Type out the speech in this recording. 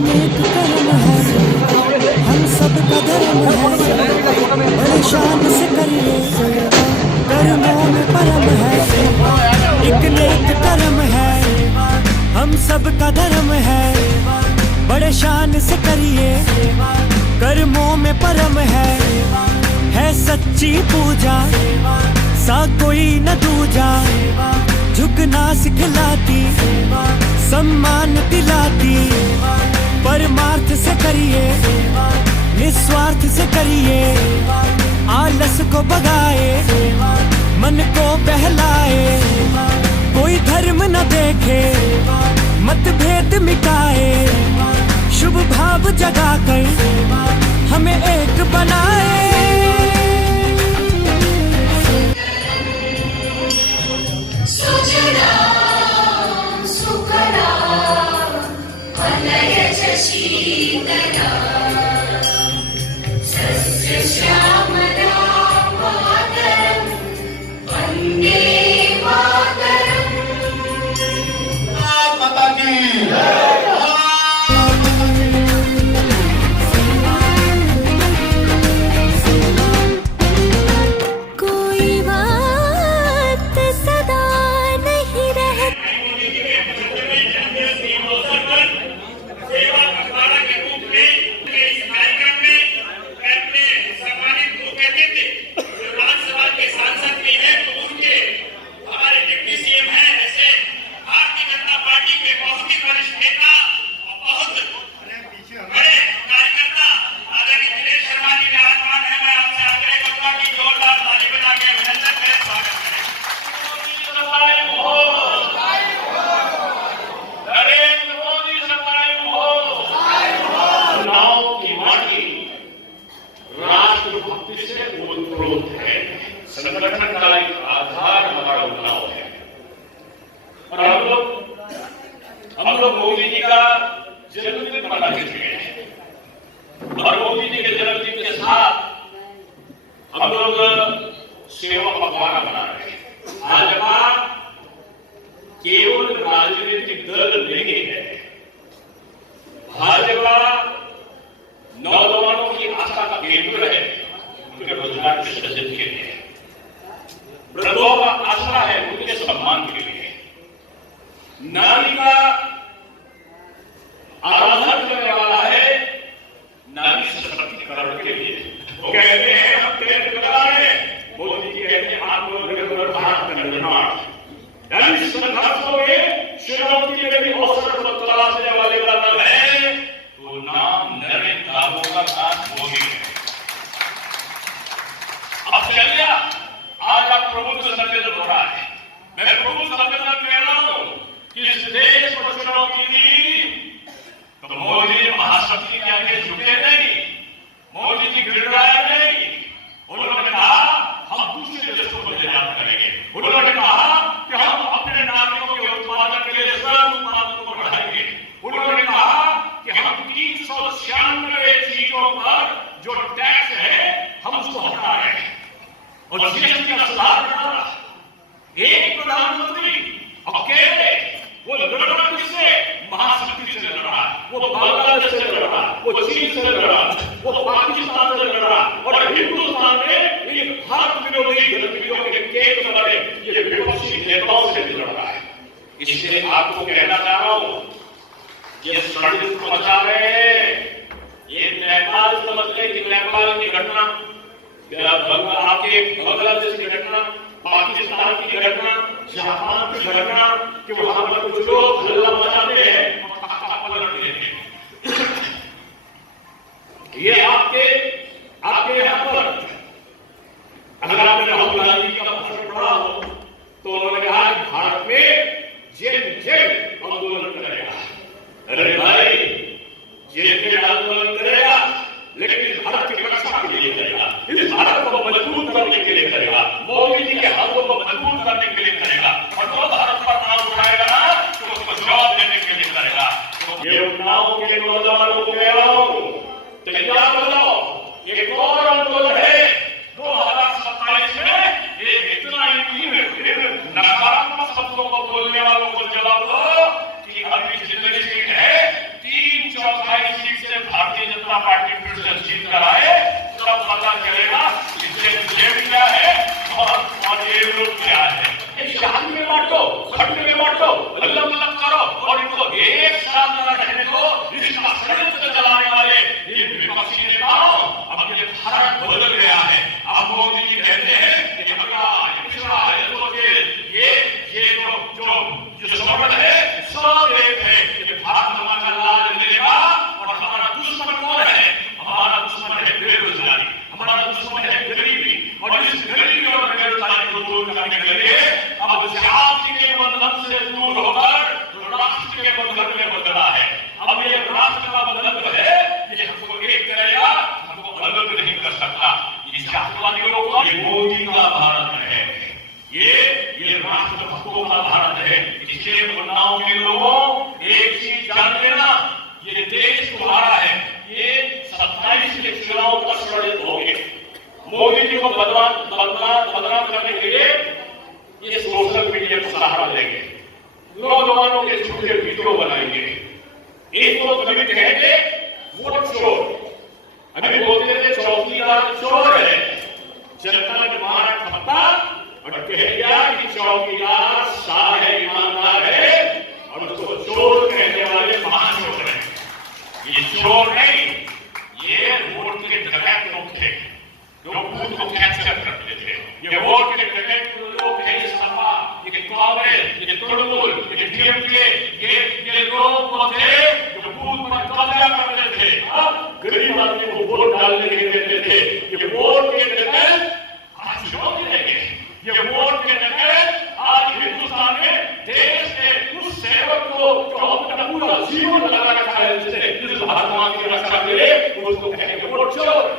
नेक कर्म है, हम सब का धर्म है, बड़ी शान से करिए सेवा, कर्मों में परम है। एक नेक कर्म है, हम सब का धर्म है, बड़े शान से करिए, कर्मों में परम है सच्ची पूजा, सा कोई न दूजा, झुकना सिखलाती, सम्मान दिलाती, परमार्थ से करिए, निस्वार्थ से करिए, आलस को भगाए, मन को बहलाए, कोई धर्म न देखे, मतभेद मिटाए, शुभ भाव जगाकर हमें एक बनाए। संगठन का एक आधार हमारा उन्नाव है और हम लोग मोदी जी का जन्मदिन मनाते हैं और मोदी जी के जन्मदिन के साथ हम लोग सेवा पखवाड़ा मना रहे हैं। भाजपा केवल राजनीतिक दल नहीं है, भाजपा नौजवानों की आस्था का केंद्र है, उनके रोजगार के सृजन के लिए, वृद्धों का आसरा है, उनके सम्मान के लिए, नारी का आराधन करने वाला है, नारी सशक्तिकरण के लिए। वो कहते हैं हम तेज कदम हैं, मोदी जी कहते हैं आत्मनिर्भर भारत का निर्माण, यानी संघर्षों में चुनौती में भी अवसर को तलाशने वाले का नाम है, तो नाम नरेंद्र दामोदर दास मोदी है। अब चलिए, आज आप प्रबुद्ध संवेदन हो रहा है, मैं प्रबुद्ध संवेदन कह रहा हूं कि इस देश को चुनौती दी तो मोदी महाशक्ति के आगे झुके नहीं, मोदी जी गिड़गिड़ाए नहीं। उन्होंने कहा हम दूसरे देशों को निर्यात करेंगे, उन्होंने कहा कि हम अपने नागरिकों के उत्पादन के लिए स्वयं उत्पादन को बढ़ाएंगे, उन्होंने कहा कि हम 396 चीजों पर जो टैक्स है हम उसको हटा रहे हैं और जीएसटी का सुधार करना। एक प्रधानमंत्री अकेले वो लड़ रहा किससे? महाशक्ति से लड़ रहा, वो बांग्लादेश से लड़ रहा, वो चीन से लड़ रहा, वो पाकिस्तान से लड़ रहा और हिंदुस्तान में इन भारत विरोधी गतिविधियों के केंद्र बने ये विपक्षी नेताओं से लड़ रहा है। इसलिए आपको कहना चाह रहा हूं, ये षड्यंत्र मचा रहे हैं, ये नेपाल समझ लें कि नेपाल की घटना, आपके बांग्लादेश की घटना, पाकिस्तान की घटना, जापान की घटना कि वहां पर कुछ लोग हल्ला मचाते हैं और पलट देते हैं। ये आपके यहां पर अगर आपने राहुल गांधी का भाषण पढ़ा हो तो उन्होंने कहा कि भारत में जेल आंदोलन करेगा। अरे भाई, जेल आंदोलन करेगा लेकिन भारत की रक्षा के लिए करेगा, इस भारत को मजबूत करने के लिए करेगा, मोदी जी के हाथों को मजबूत करने के लिए करेगा और जो भारत पर नाम उठाएगा ना तो उसको जवाब देने के लिए करेगा। तो ये उन्नाव के नौजवानों को कह रहा हूं, तैयार हो जाओ, पता चलेगा ये क्या है और ये लोग क्या है। शादी में बांटो, खंड में बांटो, अलग अलग करो और इनको एक साथ रहने दो। इसका षड्यंत्र चलाने वाले ये विपक्षी नेताओं, अब ये भारत बदल गया है। अब मोदी जी कहते हैं कि जो समझ है सब एक है कि भारत हमारा लाज लेगा और हमारा दुश्मन कौन है? हमारा दुश्मन है बेरोजगारी, हमारा दुश्मन है गरीबी और इस गरीबी और बेरोजगारी को दूर करने के लिए अब जाति के बंधन से दूर होकर राष्ट्र के बंधन में बदला है। अब ये राष्ट्र का बंधन है, ये हमको एक करेगा, हमको अलग नहीं कर सकता। इस जातिवादी लोगों को ये मोदी का भारत है, ये राष्ट्र भक्तों का भारत है। इसलिए उन्नाव के लोगों एक चीज जान लेना, ये देश तुम्हारा है। ये 27 के चुनाव का षड्यंत्र हो गया। मोदी जी को बदनाम करने के लिए ये सोशल मीडिया को सहारा देंगे, नौजवानों के झूठे वीडियो बनाएंगे। एक तो कभी कहेंगे वोट चोर, अभी बोलते थे चौकीदार चोर है, जनता ने मारा ठप्पा और कहेगा कि चौकीदार साह है, ईमानदार है और उसको चोर कहने वाले महाचोर हैं। ये चोर नहीं, ये वोट के डकैत लोग थे जो बूथ को कैप्चर करते थे। ये वोट के डकैत लोग थे, ये सपा, ये कांग्रेस, ये तृणमूल, ये डीएमके, ये लोग थे जो बूथ पर कब्जा करते थे, अब गरीब आदमी को वोट डालने नहीं देते थे। ये वोट के डकैत आज क्यों गिरेंगे? ये वोट के डकैत आज हिंदुस्तान में देश के उस सेवक को जो अपना पूरा जीवन लगा रखा है, जिस भारत माता की रक्षा के लिए, उसको कहेंगे वोट चोर।